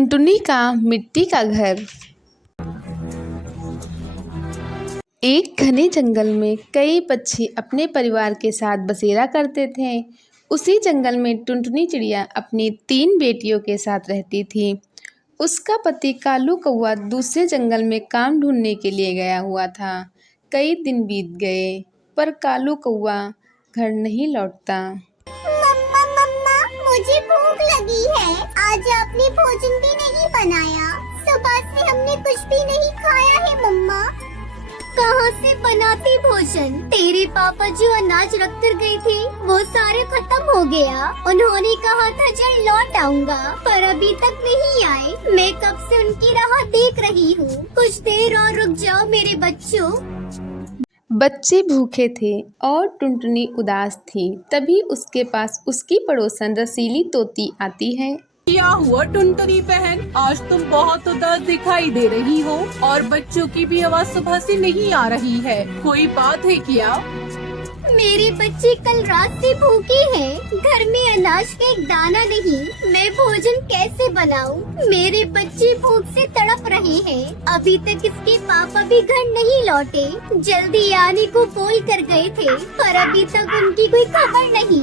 टुनटुनी का मिट्टी का घर। एक घने जंगल में कई पक्षी अपने परिवार के साथ बसेरा करते थे। उसी जंगल में टुनटुनी चिड़िया अपनी 3 बेटियों के साथ रहती थी। उसका पति कालू कौवा दूसरे जंगल में काम ढूंढने के लिए गया हुआ था। कई दिन बीत गए पर कालू कौवा घर नहीं लौटता। मम्मा मम्मा, मुझे भूख लगी है। आज आपने भोजन भी नहीं बनाया। सुबह से हमने कुछ भी नहीं खाया है मम्मा। कहाँ से बनाती भोजन? तेरे पापा जो अनाज रख कर गए थे वो सारे खत्म हो गया। उन्होंने कहा था जल्द लौट आऊंगा, पर अभी तक नहीं आए। मैं कब से उनकी राह देख रही हूँ। कुछ देर और रुक जाओ मेरे बच्चों। बच्चे भूखे थे और टुनटुनी उदास थी। तभी उसके पास उसकी पड़ोसन रसीली तोती आती है। क्या हुआ टुनटुनी बहन, आज तुम बहुत उदास दिखाई दे रही हो और बच्चों की भी आवाज सुबह से नहीं आ रही है। कोई बात है क्या? मेरे बच्चे कल रात से भूखे हैं। घर में अनाज का एक दाना नहीं। मैं भोजन कैसे बनाऊं? मेरे बच्चे भूख से तड़प रहे हैं। अभी तक इसके पापा भी घर नहीं लौटे। जल्दी आने को बोल कर गए थे, पर अभी तक उनकी कोई खबर नहीं।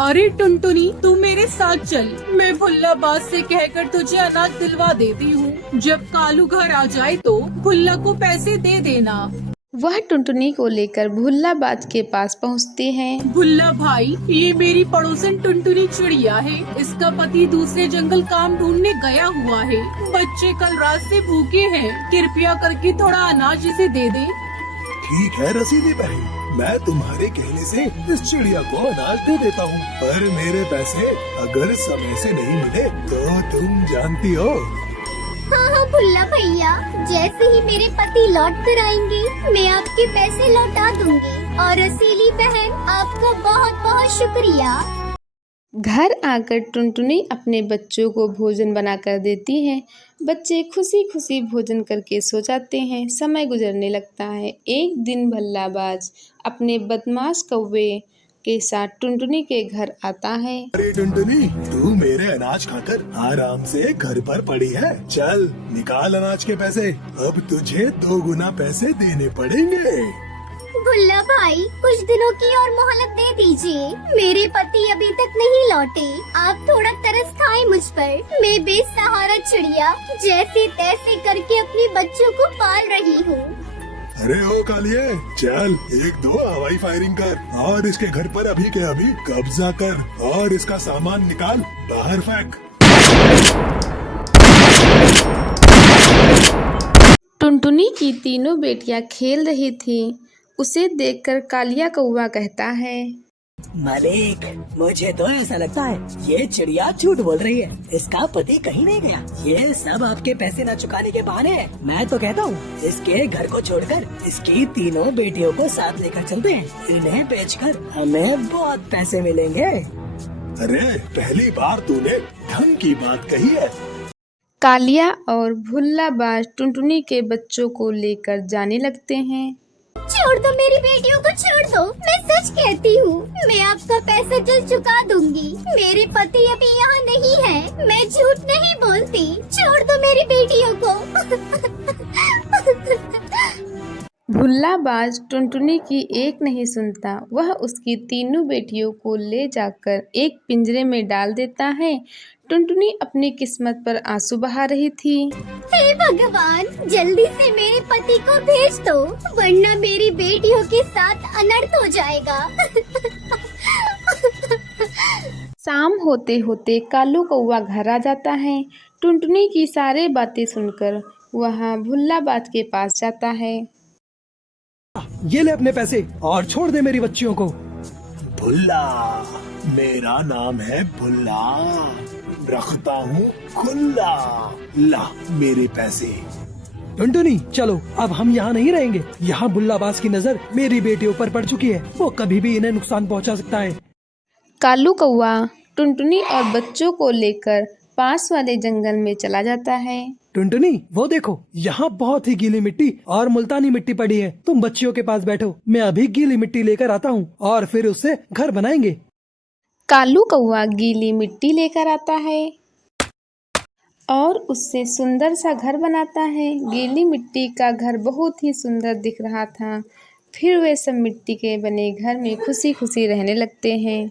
अरे टुनटुनी, तू मेरे साथ चल। मैं भुल्लाबाज से कहकर तुझे अनाज दिलवा देती हूँ। जब कालू घर आ जाए तो भुल्ला को पैसे दे देना। वह टुनटुनी को लेकर भुल्लाबाज के पास पहुँचते हैं। भुल्ला भाई, ये मेरी पड़ोसन टुनटुनी चिड़िया है। इसका पति दूसरे जंगल काम ढूंढने गया हुआ है। बच्चे कल रात से भूखे हैं। कृपया करके थोड़ा अनाज इसे दे दे। ठीक है रसीली बहन, मैं तुम्हारे कहने से इस चिड़िया को अनाज दे देता हूँ, पर मेरे पैसे अगर समय से नहीं मिले तो तुम जानती हो। हाँ भुल्ला भैया, जैसे ही मेरे पति लौट कर आएंगे मैं आपके पैसे लौटा दूंगी। और रसीली बहन, आपका बहुत बहुत शुक्रिया। घर आकर टुनटुनी अपने बच्चों को भोजन बनाकर देती है। बच्चे खुशी खुशी भोजन करके सो जाते हैं। समय गुजरने लगता है। एक दिन भल्लाबाज अपने बदमाश कौवे के साथ टुनटुनी के घर आता है। अरे टुनटुनी, तू मेरे अनाज खाकर आराम से घर पर पड़ी है। चल निकाल अनाज के पैसे। अब तुझे 2 गुना पैसे देने पड़ेंगे। भुल्ला भाई, कुछ दिनों की और मोहलत दे दीजिए। मेरे पति अभी तक नहीं लौटे। आप थोड़ा तरस खाएं मुझ पर। मैं बेसहारा चिड़िया जैसे तैसे करके अपने बच्चों को पाल रही हूँ। अरे ओ कालिए, चल 1-2 हवाई फायरिंग कर और इसके घर पर अभी के अभी कब्जा कर और इसका सामान निकाल बाहर फेंक। टुनटुनी की तीनों बेटियां खेल रही थी। उसे देखकर कालिया कौवा कहता है, मालिक, मुझे तो ऐसा लगता है ये चिड़िया झूठ बोल रही है। इसका पति कहीं नहीं गया। ये सब आपके पैसे न चुकाने के बहाने हैं। मैं तो कहता हूँ इसके घर को छोड़कर इसकी तीनों बेटियों को साथ लेकर चलते हैं। इन्हें बेचकर हमें बहुत पैसे मिलेंगे। अरे पहली बार तूने ढंग की बात कही है। कालिया और भुल्लाबाज टुनटुनी के बच्चों को लेकर जाने लगते हैं। छोड़ दो मेरी बेटियों को, छोड़ दो। मैं सच कहती हूँ, मैं आपका पैसा जल्द चुका दूंगी। मेरे पति अभी यहाँ नहीं है। मैं झूठ नहीं बोलती। छोड़ दो मेरी बेटियों को। भुल्लाबाज टुनटुनी की एक नहीं सुनता। वह उसकी तीनों बेटियों को ले जाकर एक पिंजरे में डाल देता है। टुनटुनी अपनी किस्मत पर आंसू बहा रही थी। हे भगवान, जल्दी से मेरे पति को भेज दो, वरना मेरी बेटियों के साथ अनर्थ हो जाएगा। शाम होते होते कालू कौवा घर आ जाता है। टुनटुनी की सारी बातें सुनकर वह भुल्लाबाज के पास जाता है। ये ले अपने पैसे और छोड़ दे मेरी बच्चियों को। भुल्ला, मेरा नाम है भुल्ला, रखता हूँ खुल्ला। ला मेरे पैसे। टुनटुनी, चलो अब हम यहाँ नहीं रहेंगे। यहाँ भुल्लाबाज की नजर मेरी बेटियों पर पड़ चुकी है। वो कभी भी इन्हें नुकसान पहुँचा सकता है। कालू कौवा टुनटुनी और बच्चों को लेकर पास वाले जंगल में चला जाता है। टुनटुनी, वो देखो, यहाँ बहुत ही गीली मिट्टी और मुल्तानी मिट्टी पड़ी है। तुम बच्चियों के पास बैठो, मैं अभी गीली मिट्टी लेकर आता हूँ और फिर उससे घर बनाएंगे। कालू कौवा गीली मिट्टी लेकर आता है और उससे सुंदर सा घर बनाता है। गीली मिट्टी का घर बहुत ही सुंदर दिख रहा था। फिर वे सब मिट्टी के बने घर में खुशी खुशी रहने लगते हैं।